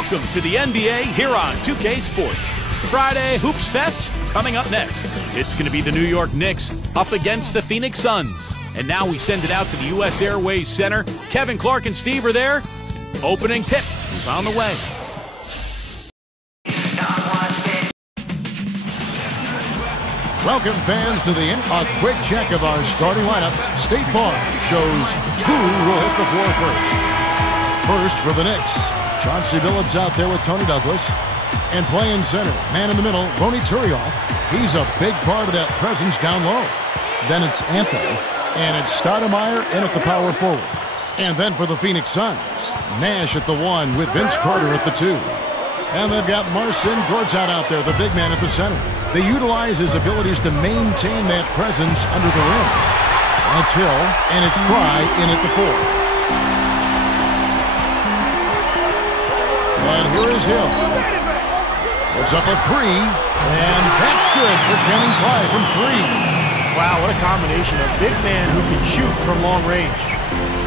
Welcome to the NBA here on 2K Sports. Friday Hoops Fest coming up next. It's going to be the New York Knicks up against the Phoenix Suns. And now we send it out to the U.S. Airways Center. Kevin, Clark, and Steve are there. Opening tip is on the way. Welcome, fans, to a quick check of our starting lineups. State Farm shows who will hit the floor first. First for the Knicks, Chauncey Billups out there with Tony Douglas. And playing center, man in the middle, Ronny Turioff. He's a big part of that presence down low. Then it's Anthony, and it's Stoudemire in at the power forward. And then for the Phoenix Suns, Nash at the 1 with Vince Carter at the 2. And they've got Marcin Gortat out there, the big man at the center. They utilize his abilities to maintain that presence under the rim. That's Hill, and it's Fry in at the 4. And here is Hill. Puts up a 3, and that's good for Channing Frye from 3. Wow, what a combination. A big man who can shoot from long range.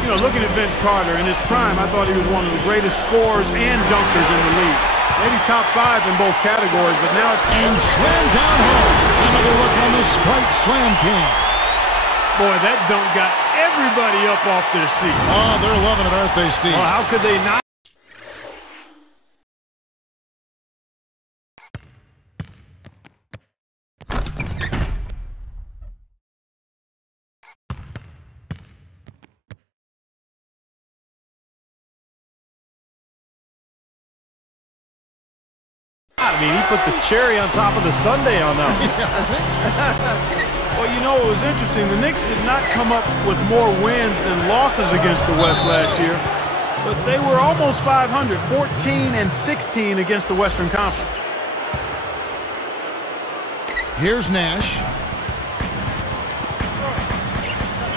You know, looking at Vince Carter in his prime, I thought he was one of the greatest scorers and dunkers in the league. Maybe top 5 in both categories, but now... And slam down home. Another look on the Sprite Slam King. Boy, that dunk got everybody up off their seat. Oh, they're loving it, aren't they, Steve? Well, how could they not? I mean, he put the cherry on top of the sundae on that one. Well, you know, it was interesting. The Knicks did not come up with more wins than losses against the West last year, but they were almost 500, 14-16 against the Western Conference. Here's Nash.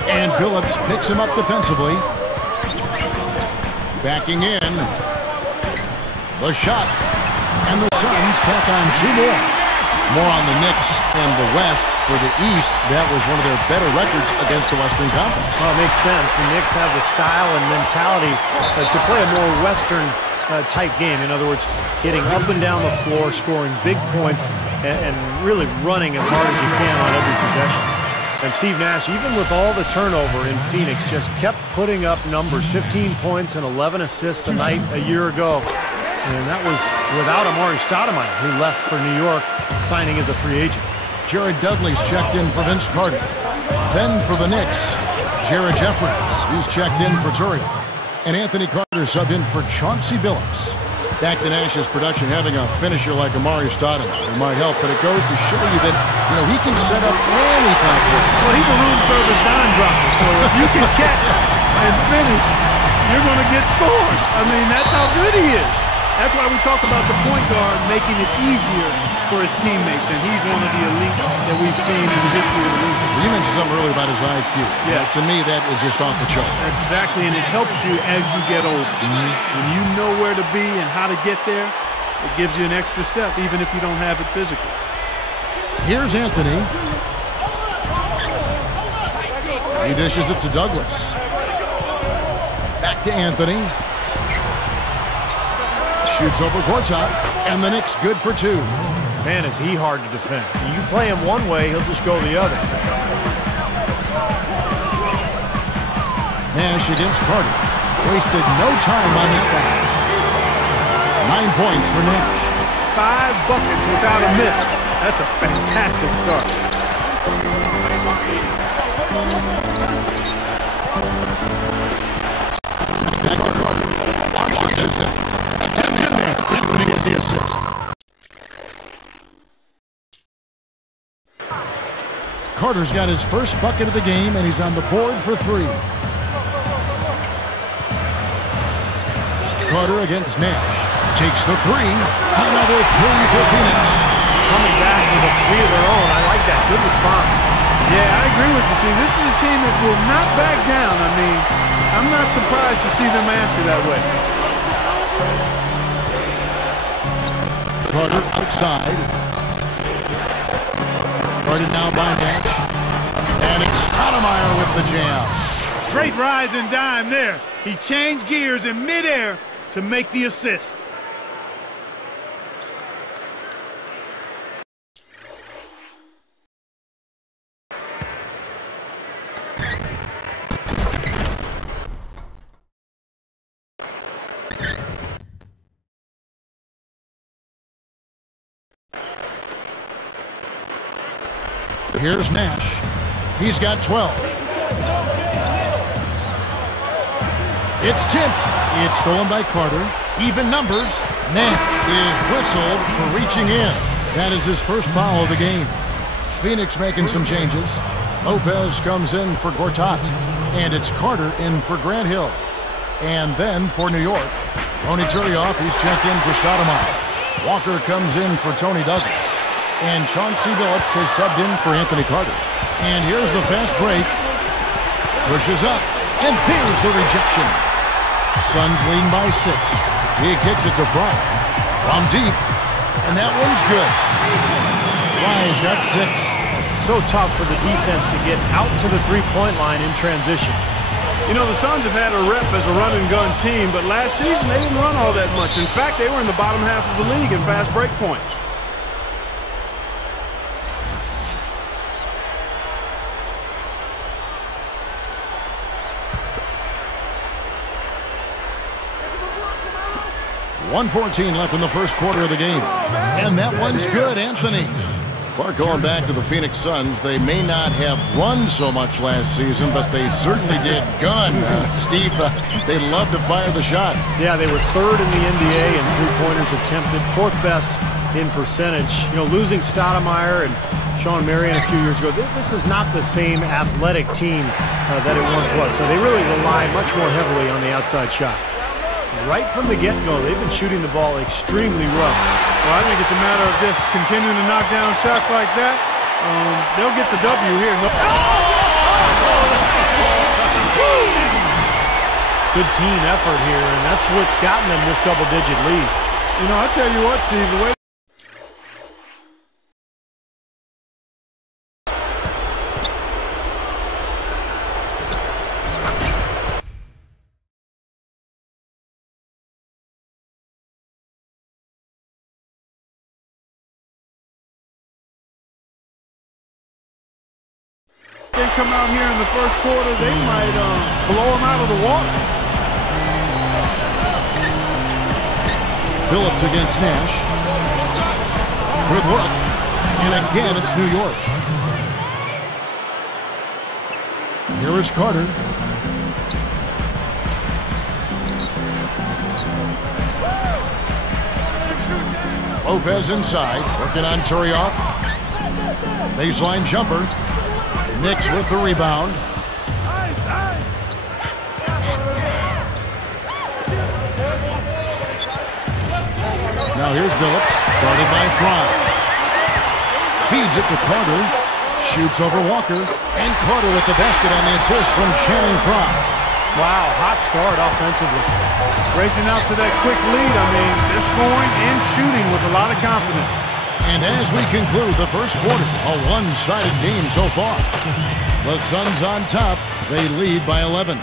And Billups picks him up defensively. Backing in. The shot. And the Suns tack on 2 more. More on the Knicks and the West. For the East, that was one of their better records against the Western Conference. Well, it makes sense. The Knicks have the style and mentality to play a more Western type game. In other words, getting up and down the floor, scoring big points, and really running as hard as you can on every possession. And Steve Nash, even with all the turnover in Phoenix, just kept putting up numbers. 15 points and 11 assists a night a year ago. And that was without Amari Stoudemire, who left for New York, signing as a free agent. Jared Dudley's checked in for Vince Carter. Then for the Knicks, Jared Jeffries. He's checked in for Turioff. And Anthony Carter subbed in for Chauncey Billups. Back to Nash's production, having a finisher like Amari Stoudemire might help, but it goes to show you that, you know, he can set up any kind of play. Well, he's a room service dime dropper, so if you can catch and finish, you're going to get scores. I mean, that's how good he is. That's why we talk about the point guard making it easier for his teammates, and he's one of the elite that we've seen in the history of the league. Well, you mentioned something earlier about his IQ. Yeah. To me, that is just off the chart. Exactly, and it helps you as you get older. When you know where to be and how to get there, it gives you an extra step, even if you don't have it physically. Here's Anthony. He dishes it to Douglas. Back to Anthony. Shoots over Gortat, and the Knicks good for 2. Man, is he hard to defend. You play him one way, he'll just go the other. Nash against Carter. Wasted no time on that one. 9 points for Nash. 5 buckets without a miss. That's a fantastic start. Back to Carter. Launches it. That's in there. Anthony gets the assist. Carter's got his first bucket of the game, and he's on the board for 3. Carter against Nash. Takes the 3. Another 3 for Phoenix. Coming back with a 3 of their own. I like that. Good response. Yeah, I agree with you. See, this is a team that will not back down. I mean, I'm not surprised to see them answer that way. Carter outside. Guarded now by Nash. And it's Stoudemire with the jam. Great rise and dime there. He changed gears in midair to make the assist. Here's Nash. He's got 12. It's tipped. It's stolen by Carter. Even numbers. Nash is whistled for reaching in. That is his first foul of the game. Phoenix making some changes. Lopez comes in for Gortat. And it's Carter in for Grant Hill. And then for New York, Tony Turioff, he's checked in for Stoudemire. Walker comes in for Tony Douglas. And Chauncey Billups has subbed in for Anthony Carter. And here's the fast break. Pushes up. And there's the rejection. Suns leading by 6. He kicks it to Fry. From deep. And that one's good. Fry's got 6. So tough for the defense to get out to the three-point line in transition. You know, the Suns have had a rep as a run-and-gun team, but last season they didn't run all that much. In fact, they were in the bottom half of the league in fast break points. .114 left in the first quarter of the game. And that one's good, Anthony. Clark, going back to the Phoenix Suns, they may not have run so much last season, but they certainly did gun. Steve, they love to fire the shot. Yeah, they were 3rd in the NBA in three-pointers attempted, 4th best in percentage. You know, losing Stoudemire and Sean Marion a few years ago, this is not the same athletic team that it once was. So they really rely much more heavily on the outside shot. Right from the get-go, they've been shooting the ball extremely rough. Well, I think it's a matter of just continuing to knock down shots like that. They'll get the W here. Good team effort here, and that's what's gotten them this double-digit lead. You know, I tell you what, Steve, the way they come out here in the first quarter, they might blow them out of the water. Billups against Nash. Good look. And again, it's New York. Here is Carter. Lopez inside, working on Turioff. Baseline jumper. Knicks with the rebound. Now here's Billups, guarded by Fry. Feeds it to Carter. Shoots over Walker. And Carter with the basket on the assist from Channing Fry. Wow, hot start offensively. Racing out to that quick lead. I mean, they're scoring and shooting with a lot of confidence. And as we conclude the first quarter, a one-sided game so far. The Suns on top. They lead by 11.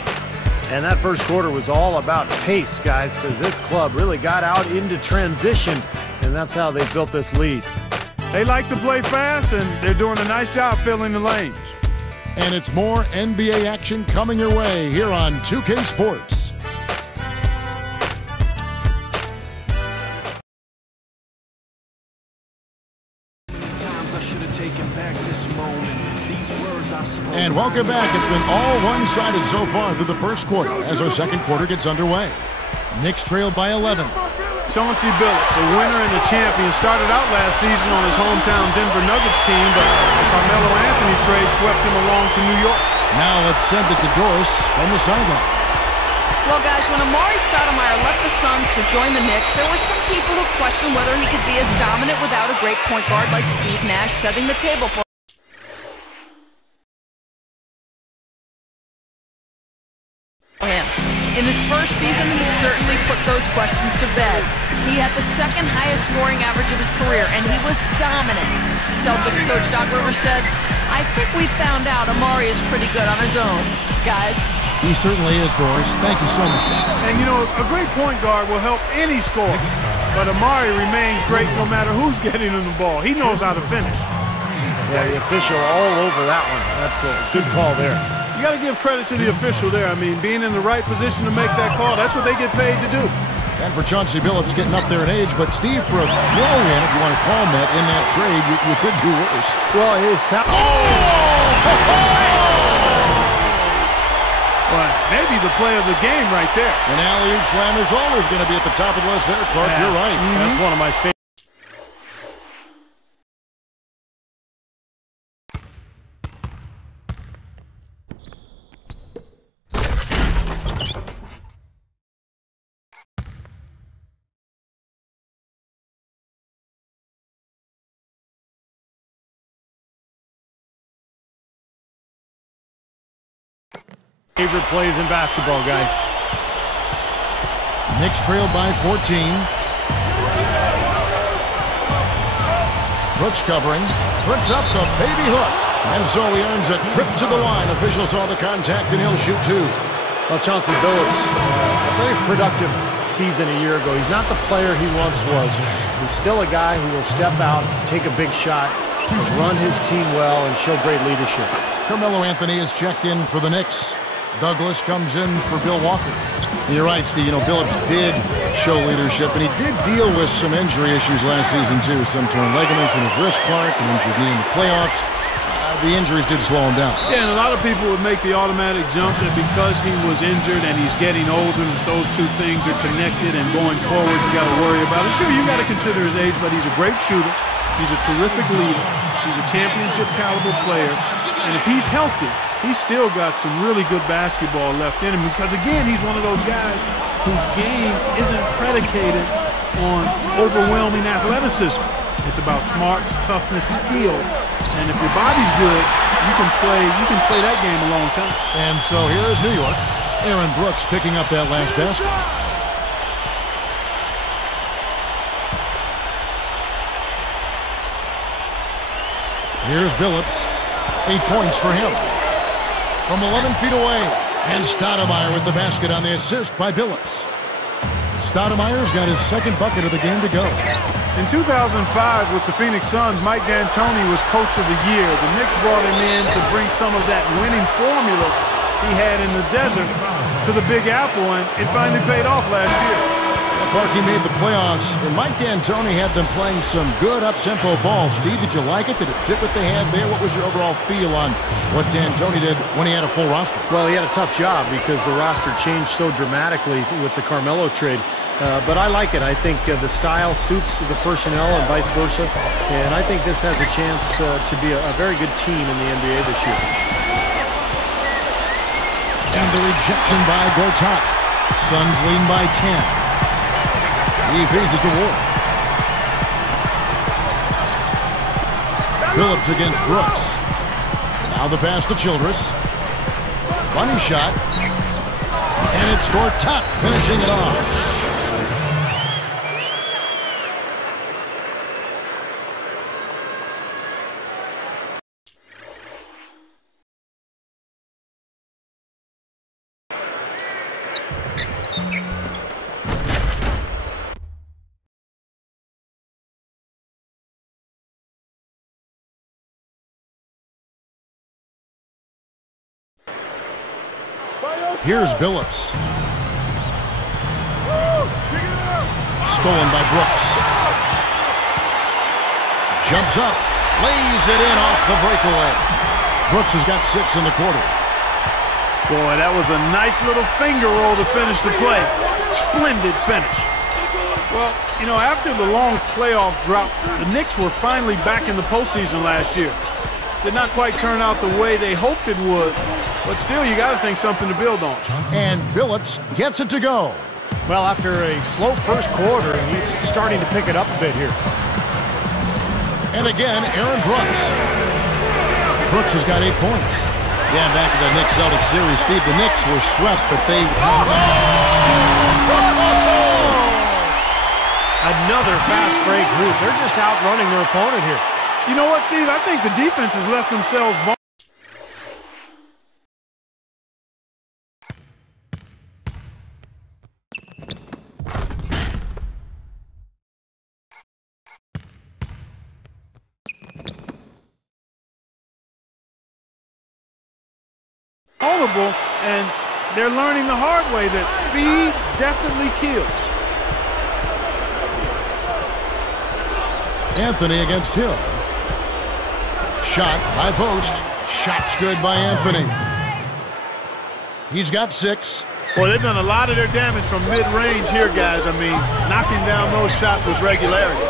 And that first quarter was all about pace, guys, because this club really got out into transition, and that's how they built this lead. They like to play fast, and they're doing a nice job filling the lanes. And it's more NBA action coming your way here on 2K Sports. And welcome back. It's been all one-sided so far through the first quarter as our second quarter gets underway. Knicks trailed by 11. Chauncey Billups, a winner and a champion, started out last season on his hometown Denver Nuggets team, but the Carmelo Anthony trade swept him along to New York. Now let's send it to Doris from the sideline. Well, guys, when Amari Stoudemire left the Suns to join the Knicks, there were some people who questioned whether he could be as dominant without a great point guard like Steve Nash setting the table for him. In his first season, he certainly put those questions to bed. He had the second highest scoring average of his career, and he was dominant. Celtics coach Doc Rivers said, "I think we found out Amari is pretty good on his own." Guys. He certainly is, Doris. Thank you so much. And, you know, a great point guard will help any scorer. But Amari remains great no matter who's getting him the ball. He knows how to finish. Yeah, the official all over that one. That's a good call there. You got to give credit to the official there. I mean, being in the right position to make that call, that's what they get paid to do. And for Chauncey Billups getting up there in age, but Steve, for a throw-in, if you want to call him that, in that trade, you could do worse. Well, his Well, maybe the play of the game right there. An alley-oop slam is always going to be at the top of the list there, Clark. Yeah. You're right. That's one of my favorite. Favorite plays in basketball, guys. Knicks trailed by 14. Brooks covering. Puts up the baby hook. And so he earns a trip to the line. Officials saw the contact, and he'll shoot two. Well, Chauncey Billups, a very productive season a year ago. He's not the player he once was. He's still a guy who will step out, take a big shot, run his team well, and show great leadership. Carmelo Anthony is checked in for the Knicks. Douglas comes in for Bill Walker. And you're right, Steve. You know, Billups did show leadership, and he did deal with some injury issues last season, too. Some torn ligaments in his wrist, Clark, an injured knee in the playoffs. The injuries did slow him down. Yeah, and a lot of people would make the automatic jump that because he was injured and he's getting older, that those two things are connected, and going forward, you got to worry about it. Sure, you got to consider his age, but he's a great shooter. He's a terrific leader. He's a championship caliber player. And if he's healthy, he's still got some really good basketball left in him, because, again, he's one of those guys whose game isn't predicated on overwhelming athleticism. It's about smarts, toughness, skill. And if your body's good, you can play that game a long time. And so here is New York. Aaron Brooks picking up that last basket. Here's Billups. 8 points for him. From 11 feet away. And Stoudemire with the basket on the assist by Billups. Stoudemire's got his second bucket of the game to go. In 2005, with the Phoenix Suns, Mike D'Antoni was Coach of the Year. The Knicks brought him in to bring some of that winning formula he had in the desert to the Big Apple, and it finally paid off last year. Parkey made the playoffs, and Mike D'Antoni had them playing some good up-tempo ball. Steve, did you like it? Did it fit what they had there? What was your overall feel on what D'Antoni did when he had a full roster? Well, he had a tough job because the roster changed so dramatically with the Carmelo trade. But I like it. I think the style suits the personnel and vice versa. And I think this has a chance to be a very good team in the NBA this year. And the rejection by Gortat. Suns lead by 10. He feeds it to Ward. Billups against Brooks. Now the pass to Childress. Money shot. And it's Gortat finishing it off. Here's Billups. Stolen by Brooks. Jumps up. Lays it in off the breakaway. Brooks has got 6 in the quarter. Boy, that was a nice little finger roll to finish the play. Splendid finish. Well, you know, after the long playoff drought, the Knicks were finally back in the postseason last year. Did not quite turn out the way they hoped it would. But still, you got to think something to build on. And Billups gets it to go. Well, after a slow first quarter, he's starting to pick it up a bit here. And again, Aaron Brooks. Brooks has got 8 points. Yeah, back to the Knicks-Celtics series, Steve. The Knicks were swept, but they... Another fast break hoop. They're just outrunning their opponent here. You know what, Steve? I think the defense has left themselves vulnerable, and they're learning the hard way that speed definitely kills. Anthony against Hill. Shot, high post. Shot's good by Anthony. He's got 6. Well, they've done a lot of their damage from mid-range here, guys. I mean, knocking down those shots with regularity.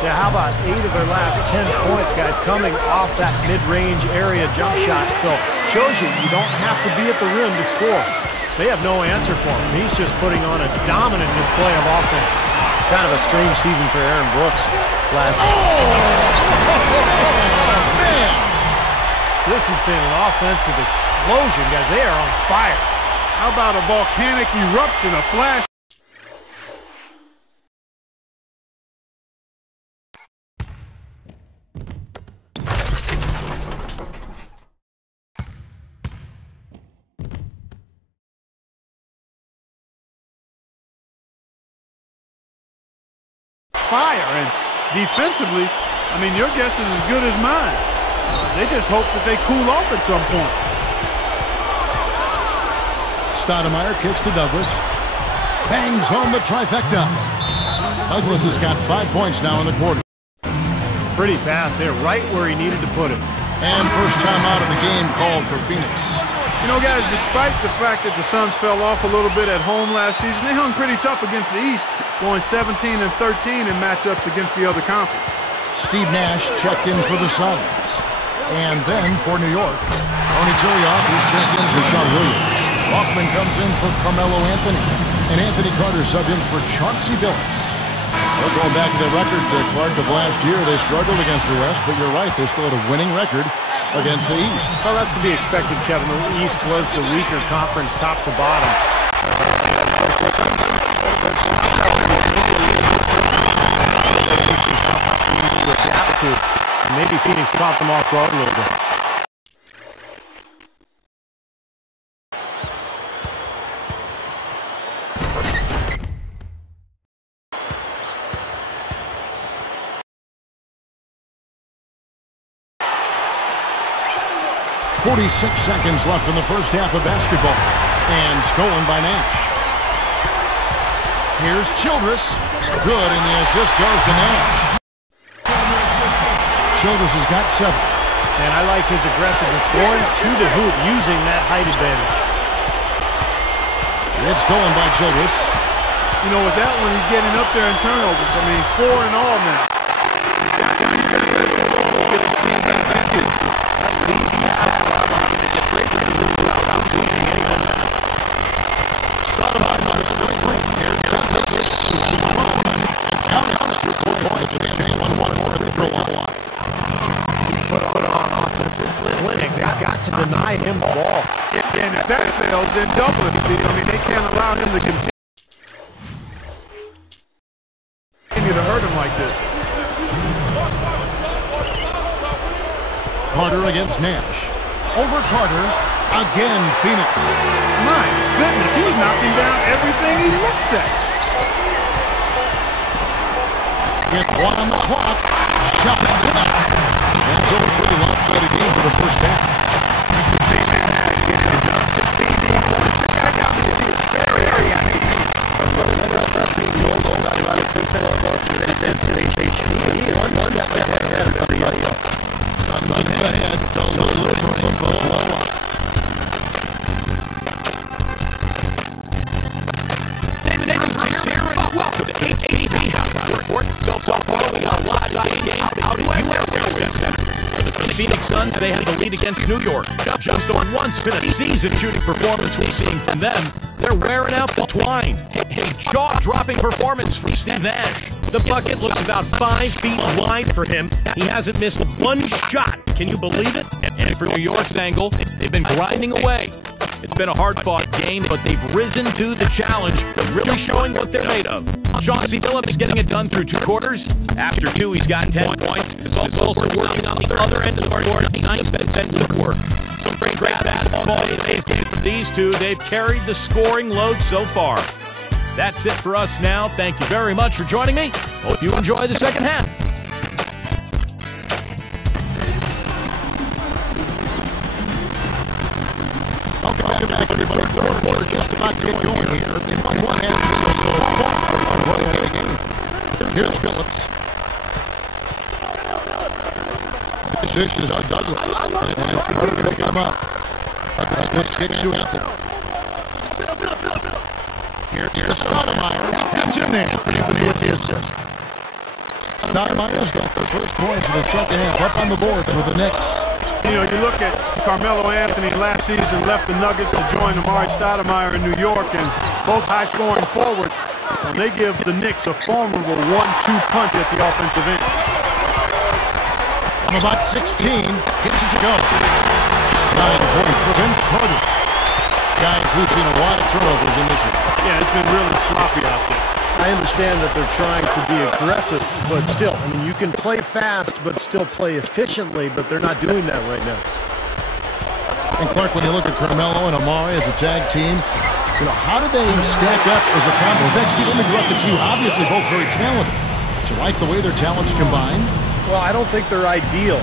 Yeah, how about 8 of their last 10 points, guys, coming off that mid-range area jump shot. So, shows you don't have to be at the rim to score. They have no answer for him. He's just putting on a dominant display of offense. Kind of a strange season for Aaron Brooks last year. Man! This has been an offensive explosion, guys. They are on fire. How about a volcanic eruption, a flash? Fire, and defensively, I mean, your guess is as good as mine. They just hope that they cool off at some point. Stoudemire kicks to Douglas. Bangs home the trifecta. Douglas has got 5 points now in the quarter. Pretty pass there, right where he needed to put it. And first time out of the game called for Phoenix. You know, guys, despite the fact that the Suns fell off a little bit at home last season, they hung pretty tough against the East, going 17-13 in matchups against the other conference. Steve Nash checked in for the Suns. And then for New York, Tony Tilioff is checked in for Sean Williams. Hoffman comes in for Carmelo Anthony. And Anthony Carter subbed in for Chauncey Billups. Well, going back to the record, Clark, of last year, they struggled against the West, but you're right, they still had a winning record against the East. Well, that's to be expected, Kevin. The East was the weaker conference top to bottom. And maybe Phoenix caught them off guard a little bit. .46 seconds left in the first half of basketball. And stolen by Nash. Here's Childress. Good, and the assist goes to Nash. Childress has got 7. And I like his aggressiveness going to the hoop using that height advantage. It's stolen by Childress. You know, with that one, he's getting up there in turnovers. I mean, 4 in all now. Got to deny him the ball. And if that fails, then double it, Steve. I mean, they can't allow him to continue to hurt him like this. Carter against Nash. Over Carter. Again, Phoenix. My goodness, he's knocking down everything he looks at. With 1 on the clock. Shot into that. And so a pretty lopsided game for the first half. Welcome to 880 Halftime Report. So far, we got a live game out in U.S. Airways Center. For the Phoenix Suns, they have the lead against New York. Just on once in a season shooting performance we're seeing from them, they're wearing out the twine. A jaw-dropping performance from Steve Nash. The bucket looks about 5 feet wide for him. He hasn't missed one shot. Can you believe it? And for New York's angle, they've been grinding away. It's been a hard-fought game, but they've risen to the challenge, really showing what they're made of. Chauncey Billups getting it done through 2 quarters. After 2, he's got 10 points. He's also working on the other end of the court. Nice defensive work. Some great basketball in today's game for these two. They've carried the scoring load so far. That's it for us now. Thank you very much for joining me. Hope you enjoy the second half. Welcome back, everybody. Third quarter just about to get going here. In one hand, so far. Here's Billups. This is Douglas. And it's Carter going to come up. Douglas kicks to Anthony. Here's Stoudemire. That's in there. With the assist. Stoudemire's got the first points of the second half up on the board for the Knicks. You know, you look at Carmelo Anthony last season left the Nuggets to join Amari Stoudemire in New York, and both high-scoring forwards. And they give the Knicks a formidable 1-2 punch at the offensive end. From about 16, gets it to go. 9 points for Vince Carter. Guys, we've seen a lot of turnovers in this one. Yeah, it's been really sloppy out there. I understand that they're trying to be aggressive, but still, I mean, you can play fast but still play efficiently, but they're not doing that right now. And Clark, when you look at Carmelo and Amari as a tag team, you know, how do they stack up as a combo? In fact, Steve, let me direct it to you. Obviously, both very talented. Do you like the way their talents combine? Well, I don't think they're ideal,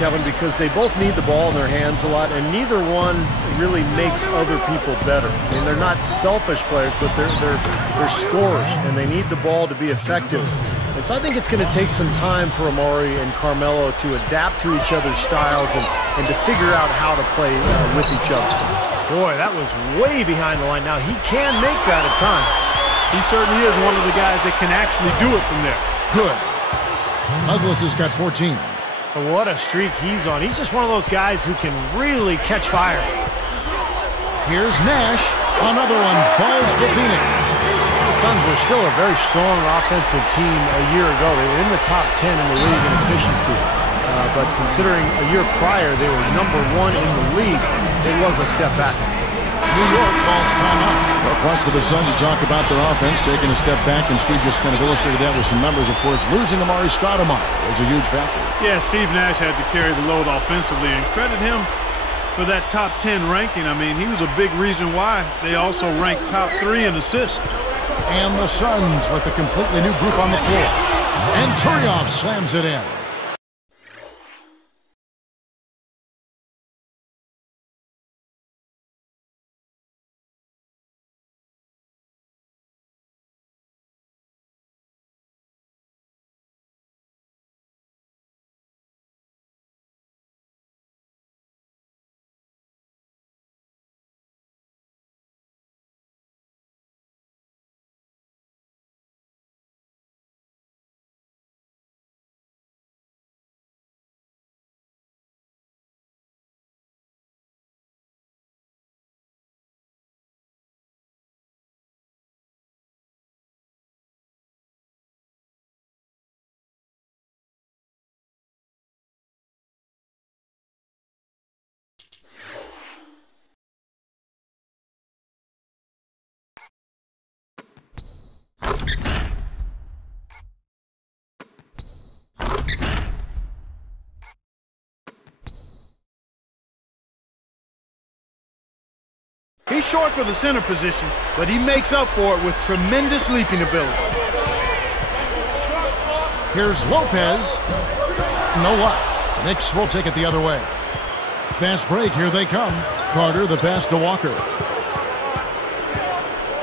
Kevin, because they both need the ball in their hands a lot, and neither one really makes other people better. I mean, they're not selfish players, but they're scorers, and they need the ball to be effective. And so I think it's going to take some time for Amari and Carmelo to adapt to each other's styles and to figure out how to play with each other. Boy, that was way behind the line. Now, he can make that at times. He certainly is one of the guys that can actually do it from there. Good. Douglas has got 14. What a streak he's on. He's just one of those guys who can really catch fire. Here's Nash. Another one falls for Phoenix. The Suns were still a very strong offensive team a year ago. They were in the top 10 in the league in efficiency. But considering a year prior they were #1 in the league, it was a step back. New York calls timeout. Well, Clark, for the Suns to talk about their offense, taking a step back, and Steve just kind of illustrated that with some numbers. Of course, losing Amari Stoudemire was a huge factor. Yeah, Steve Nash had to carry the load offensively, and credit him for that top 10 ranking. I mean, he was a big reason why they also ranked top 3 in assists. And the Suns with a completely new group on the floor. And Turioff slams it in. He's short for the center position, but he makes up for it with tremendous leaping ability. Here's Lopez. No luck. Knicks will take it the other way. Fast break. Here they come. Carter, the pass to Walker.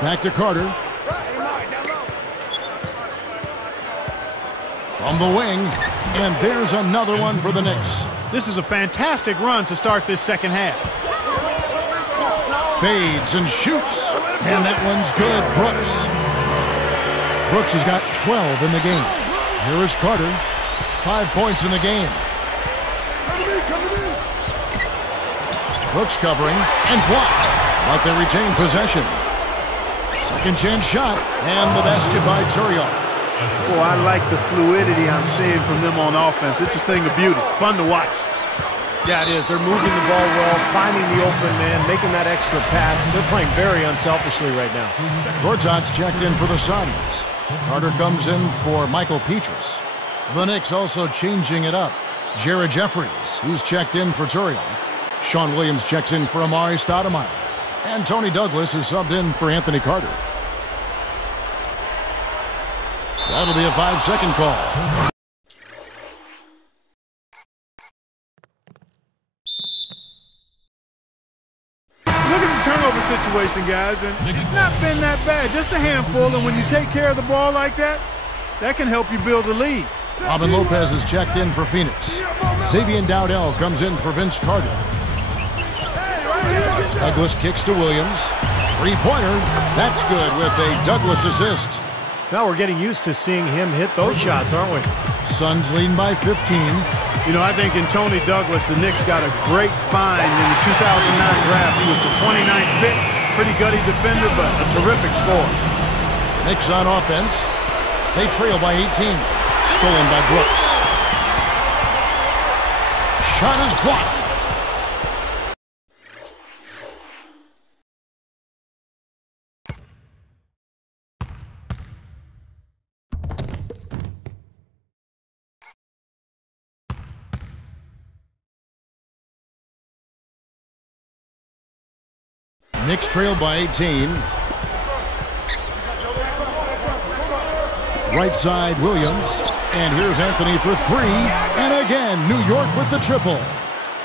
Back to Carter. From the wing. And there's another one for the Knicks. This is a fantastic run to start this second half. Fades and shoots. And that one's good. Brooks. Brooks has got 12 in the game. Here is Carter. 5 points in the game. Brooks covering and blocked. But they retain possession. Second chance shot. And the basket by Turioff. Boy, I like the fluidity I'm seeing from them on offense. It's a thing of beauty. Fun to watch. Yeah, it is. They're moving the ball well, finding the open man, making that extra pass. They're playing very unselfishly right now. Gortat's checked in for the Suns. Carter comes in for Michael Petrus. The Knicks also changing it up. Jared Jeffries, he's checked in for Turioff. Sean Williams checks in for Amari Stoudemire. And Tony Douglas is subbed in for Anthony Carter. That'll be a 5-second call. Look at the turnover situation, guys, and it's not been that bad. Just a handful, and when you take care of the ball like that, that can help you build a lead. Robin Lopez is checked in for Phoenix. Xavier Dowdell comes in for Vince Carter. Douglas kicks to Williams. Three-pointer. That's good with a Douglas assist. Now we're getting used to seeing him hit those shots, aren't we? Suns leading by 15. You know, I think in Tony Douglas, the Knicks got a great find in the 2009 draft. He was the 29th pick. Pretty gutty defender, but a terrific scorer. Knicks on offense. They trail by 18. Stolen by Brooks. Shot is blocked. Knicks trail by 18. Right side, Williams. And here's Anthony for three. And again, New York with the triple.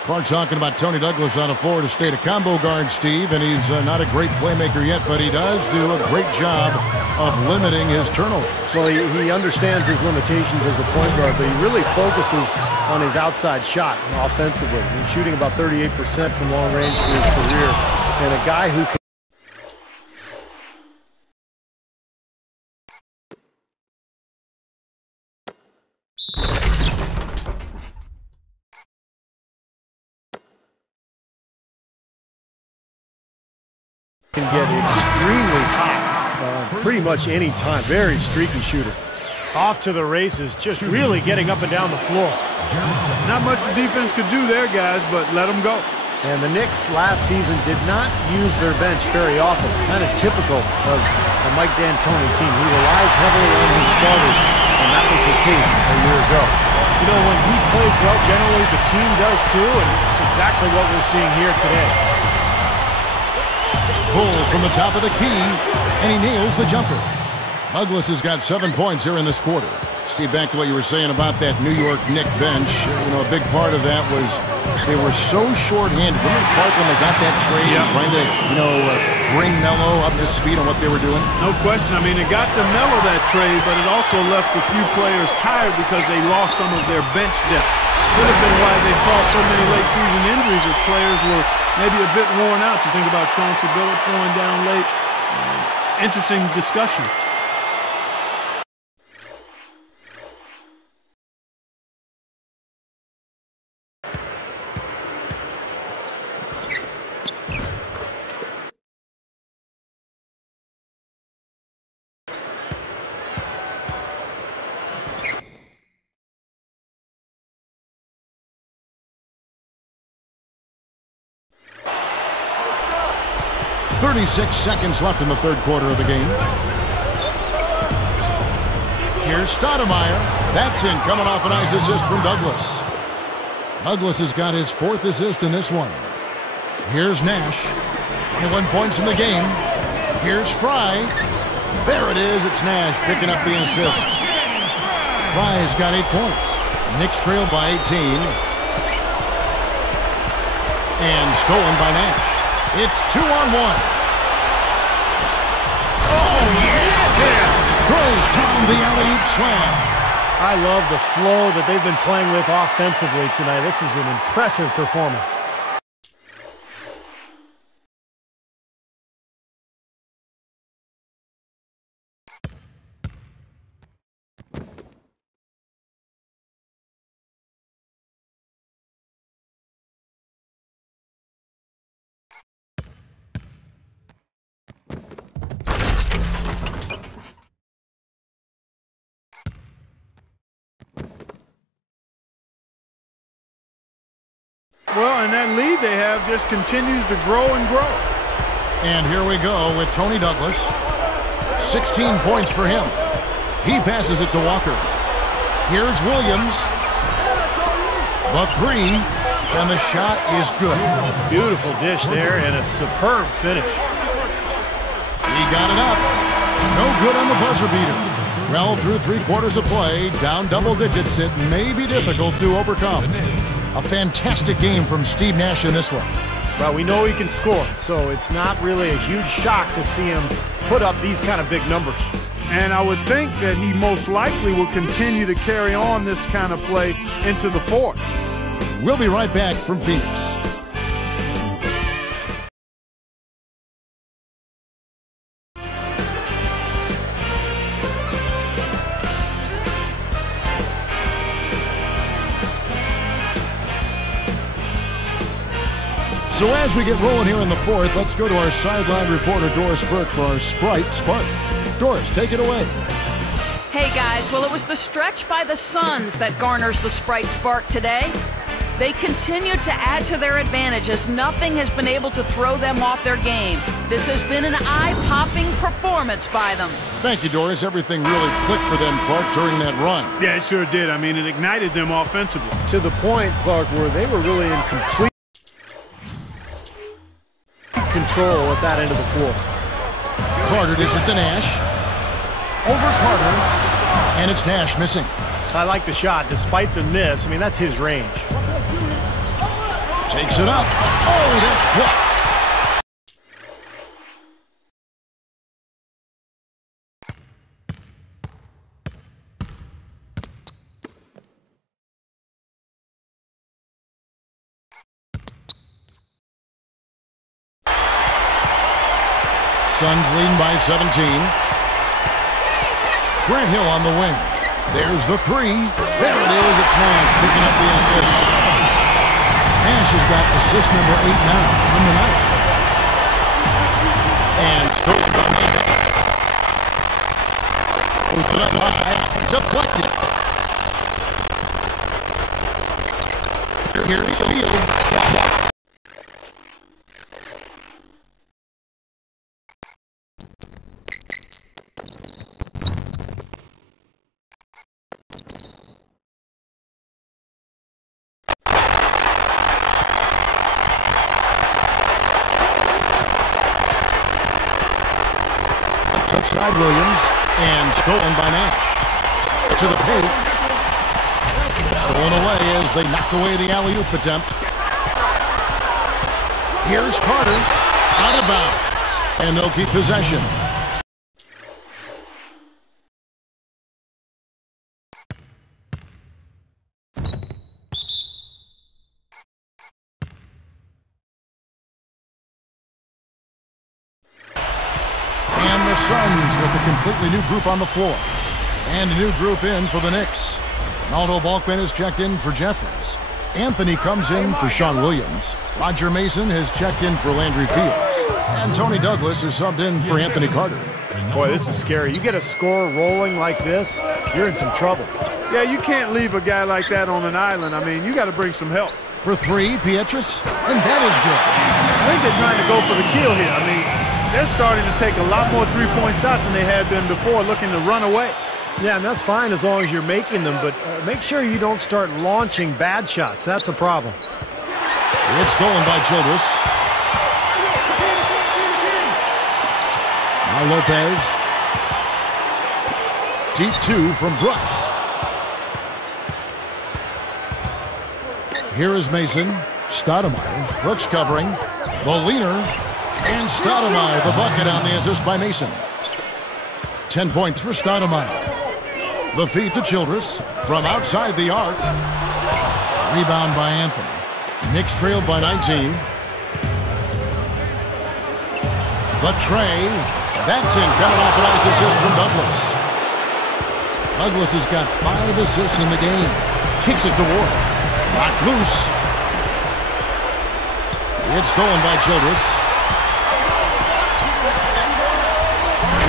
Clark talking about Tony Douglas on a Florida State, a combo guard, Steve, and he's not a great playmaker yet, but he does do a great job of limiting his turnovers. Well, he understands his limitations as a point guard, but he really focuses on his outside shot offensively. He's shooting about 38% from long range for his career. And a guy who can get extremely hot pretty much any time. Very streaky shooter. Off to the races, just really getting up and down the floor. Not much the defense could do there, guys, but let them go. And the Knicks last season did not use their bench very often. Kind of typical of a Mike D'Antoni team. He relies heavily on his starters, and that was the case a year ago. You know, when he plays well, generally the team does too, and it's exactly what we're seeing here today. Pulls from the top of the key, and he nails the jumper. Douglas has got 7 points here in this quarter. Steve, back to what you were saying about that New York Knicks bench. You know, a big part of that was they were so short-handed. Remember Clark when they got that trade, trying to, bring Melo up to speed on what they were doing? No question. I mean, it got them Melo that trade, but it also left a few players tired because they lost some of their bench depth. Could have been why they saw so many late-season injuries as players were maybe a bit worn out. You think about Chauncey Billups going down late. Interesting discussion. .36 seconds left in the third quarter of the game. Here's Stoudemire. That's in, coming off a nice assist from Douglas. Douglas has got his 4th assist in this one. Here's Nash. 21 points in the game. Here's Fry. There it is. It's Nash picking up the assists. Fry's got 8 points. Knicks trail by 18. And stolen by Nash. It's 2-on-1. Oh, yeah! Throws down the alley-oop slam. I love the flow that they've been playing with offensively tonight. This is an impressive performance. Well, and that lead they have just continues to grow and grow. And here we go with Tony Douglas. 16 points for him. He passes it to Walker. Here's Williams. The three, and the shot is good. Beautiful dish there and a superb finish. He got it up. No good on the buzzer beater. Well, through 3 quarters of play, down double digits, it may be difficult to overcome. A fantastic game from Steve Nash in this one. Well, we know he can score, so it's not really a huge shock to see him put up these kind of big numbers. And I would think that he most likely will continue to carry on this kind of play into the fourth. We'll be right back from Phoenix. So as we get rolling here in the fourth, let's go to our sideline reporter, Doris Burke, for our Sprite Spark. Doris, take it away. Hey guys, well, it was the stretch by the Suns that garners the Sprite Spark today. They continue to add to their advantage as nothing has been able to throw them off their game. This has been an eye-popping performance by them. Thank you, Doris. Everything really clicked for them, Clark, during that run. Yeah, it sure did. I mean, it ignited them offensively. To the point, Clark, where they were really in complete control at that end of the floor. Carter dishes to Nash. Over Carter. And it's Nash missing. I like the shot, despite the miss. I mean, that's his range. Takes it up. Oh, that's blocked. Suns leading by 17. Grant Hill on the wing. There's the three. There it is. It's Nash picking up the assist. Nash has got assist number 8 now on the night. And stolen by Nash. Puts it up high. Deflected. Here's Fields. Outside Williams, and stolen by Nash. To the paint. Stolen away as they knock away the alley-oop attempt. Here's Carter. Out of bounds. And they'll keep possession. The Suns with a completely new group on the floor. And a new group in for the Knicks. Aldo Balkman is checked in for Jeffries. Anthony comes in for Sean Williams. Roger Mason has checked in for Landry Fields. And Tony Douglas is subbed in for Anthony Carter. Boy, this is scary. You get a score rolling like this, you're in some trouble. Yeah, you can't leave a guy like that on an island. I mean, you got to bring some help. For three, Pietrus. And that is good. I think they're trying to go for the kill here. I mean, they're starting to take a lot more three-point shots than they had been before, looking to run away. Yeah, and that's fine as long as you're making them, but make sure you don't start launching bad shots. That's a problem. It's stolen by Childress. Now Lopez. Deep two from Brooks. Here is Mason. Stoudemire. Brooks covering. The leaner. And Stoudemire, the bucket on the assist by Mason. 10 points for Stoudemire. The feed to Childress from outside the arc. Rebound by Anthony. Knicks trailed by 19. The tray. That's in, coming off a nice assist from Douglas. Douglas has got 5 assists in the game. Kicks it to Ward. Knocked loose. It's stolen by Childress.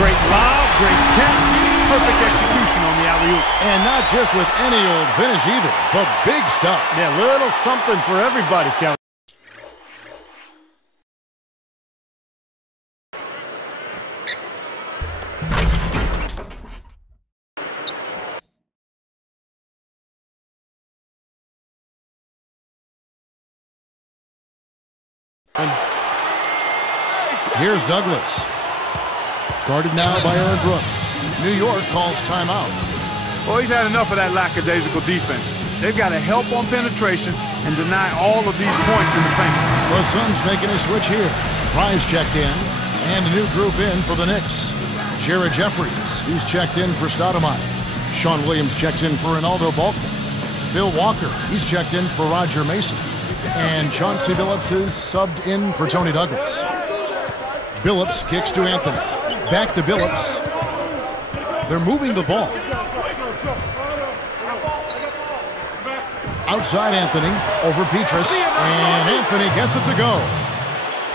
Great lob, great catch, perfect execution on the alley-oop. And not just with any old finish either, but big stuff. Yeah, little something for everybody, Kelly. Here's Douglas. Guarded now by Aaron Brooks. New York calls timeout. Well, he's had enough of that lackadaisical defense. They've got to help on penetration and deny all of these points in the paint. The Suns making a switch here. Price checked in, and a new group in for the Knicks. Jared Jeffries, he's checked in for Stoudemire. Sean Williams checks in for Ronaldo Balkman. Bill Walker, he's checked in for Roger Mason. And Chauncey Billups is subbed in for Tony Douglas. Billups kicks to Anthony. Back to Billups. They're moving the ball. Outside Anthony, over Petrus, and Anthony gets it to go.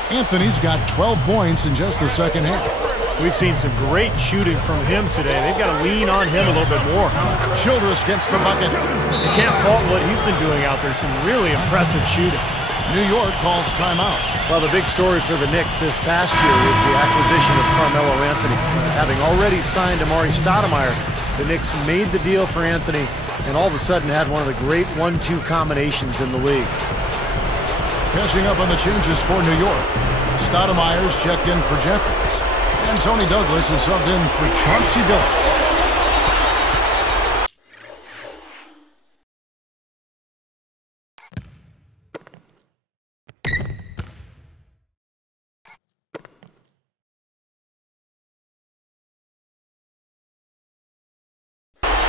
Anthony's got 12 points in just the second half. We've seen some great shooting from him today. They've got to lean on him a little bit more. Childress gets the bucket. You can't fault what he's been doing out there. Some really impressive shooting. New York calls timeout. Well, the big story for the Knicks this past year was the acquisition of Carmelo Anthony. Having already signed Amari Stoudemire, the Knicks made the deal for Anthony and all of a sudden had one of the great 1-2 combinations in the league. Catching up on the changes for New York. Stoudemire's checked in for Jeffries. And Tony Douglas is subbed in for Chauncey Billups.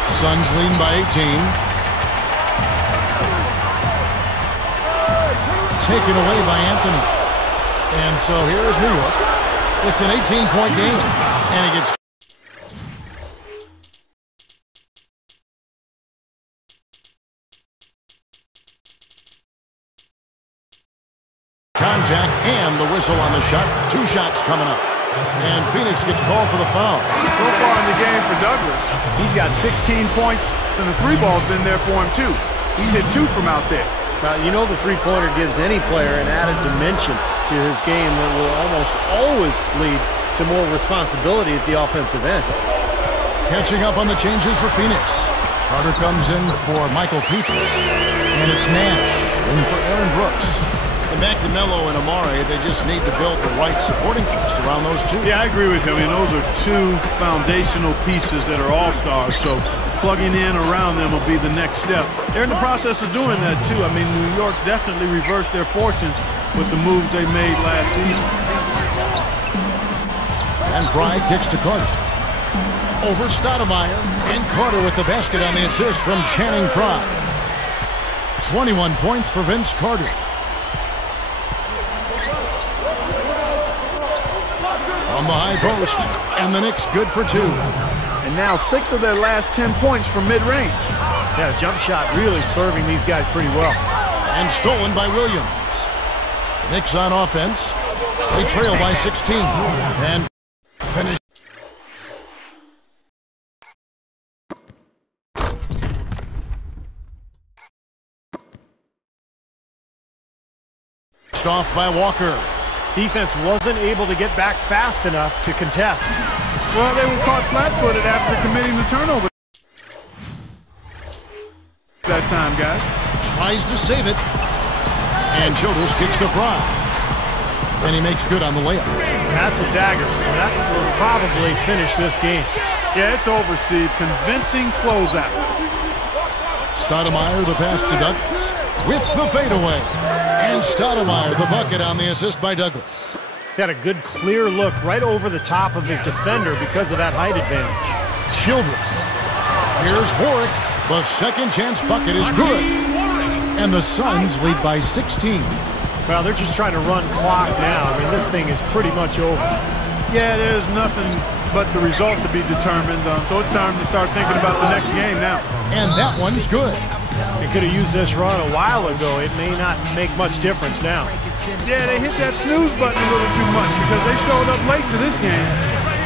Suns lead by 18. Taken away by Anthony. And so here is New York. It's an 18-point game, and it gets contact and the whistle on the shot. 2 shots coming up. And Phoenix gets called for the foul. So far in the game for Douglas, he's got 16 points, and the 3-ball's been there for him, too. He's hit 2 from out there. Now, you know the three-pointer gives any player an added dimension to his game that will almost always lead to more responsibility at the offensive end. Catching up on the changes for Phoenix. Carter comes in for Michael Petrus. And it's Nash in for Aaron Brooks. And back to Melo and Amari, they just need to build the right supporting cast around those two. Yeah, I agree with you. I mean, those are 2 foundational pieces that are all-stars, so plugging in around them will be the next step. They're in the process of doing that, too. I mean, New York definitely reversed their fortunes with the moves they made last season. And Fry kicks to Carter. Over Stoudemire. And Carter with the basket on the assist from Channing Fry. 21 points for Vince Carter. From the high post. And the Knicks good for 2. And now 6 of their last 10 points from mid-range. Yeah, jump shot really serving these guys pretty well. And stolen by Williams. Knicks on offense. They trail by 16. And finish. Off by Walker. Defense wasn't able to get back fast enough to contest. Well, they were caught flat-footed after committing the turnover that time, guys. Tries to save it. And Childress kicks to Fry. And he makes good on the layup. That's a dagger. That will probably finish this game. Yeah, it's over, Steve. Convincing closeout. Stoudemire the pass to Douglas. With the fadeaway. And Stoudemire the bucket on the assist by Douglas. Got a good clear look right over the top of his defender because of that height advantage. Childress. Here's Horrick. The second chance bucket is good. And the Suns lead by 16. Well, they're just trying to run clock now. I mean, this thing is pretty much over. Yeah, there's nothing but the result to be determined. So it's time to start thinking about the next game now. And that one's good. They could have used this run a while ago. It may not make much difference now. Yeah, they hit that snooze button a little too much because they showed up late to this game.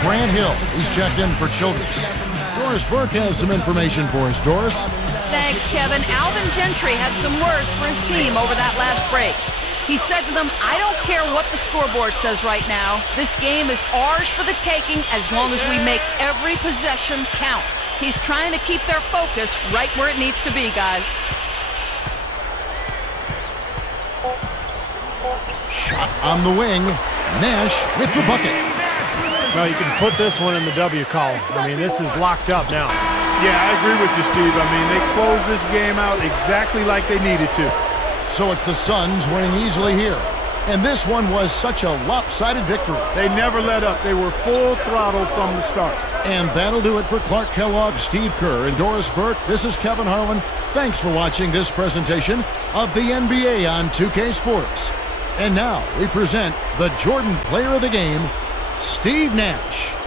Grant Hill, he's checked in for Childress. Doris Burke has some information for us. Doris? Thanks, Kevin. Alvin Gentry had some words for his team over that last break. He said to them, I don't care what the scoreboard says right now. This game is ours for the taking as long as we make every possession count. He's trying to keep their focus right where it needs to be, guys. Shot on the wing. Nash with the bucket. Well, you can put this one in the W column. I mean, this is locked up now. Yeah, I agree with you, Steve. I mean, they closed this game out exactly like they needed to. So it's the Suns winning easily here. And this one was such a lopsided victory. They never let up. They were full throttle from the start. And that'll do it for Clark Kellogg, Steve Kerr, and Doris Burke. This is Kevin Harlan. Thanks for watching this presentation of the NBA on 2K Sports. And now we present the Jordan Player of the Game, Steve Nash.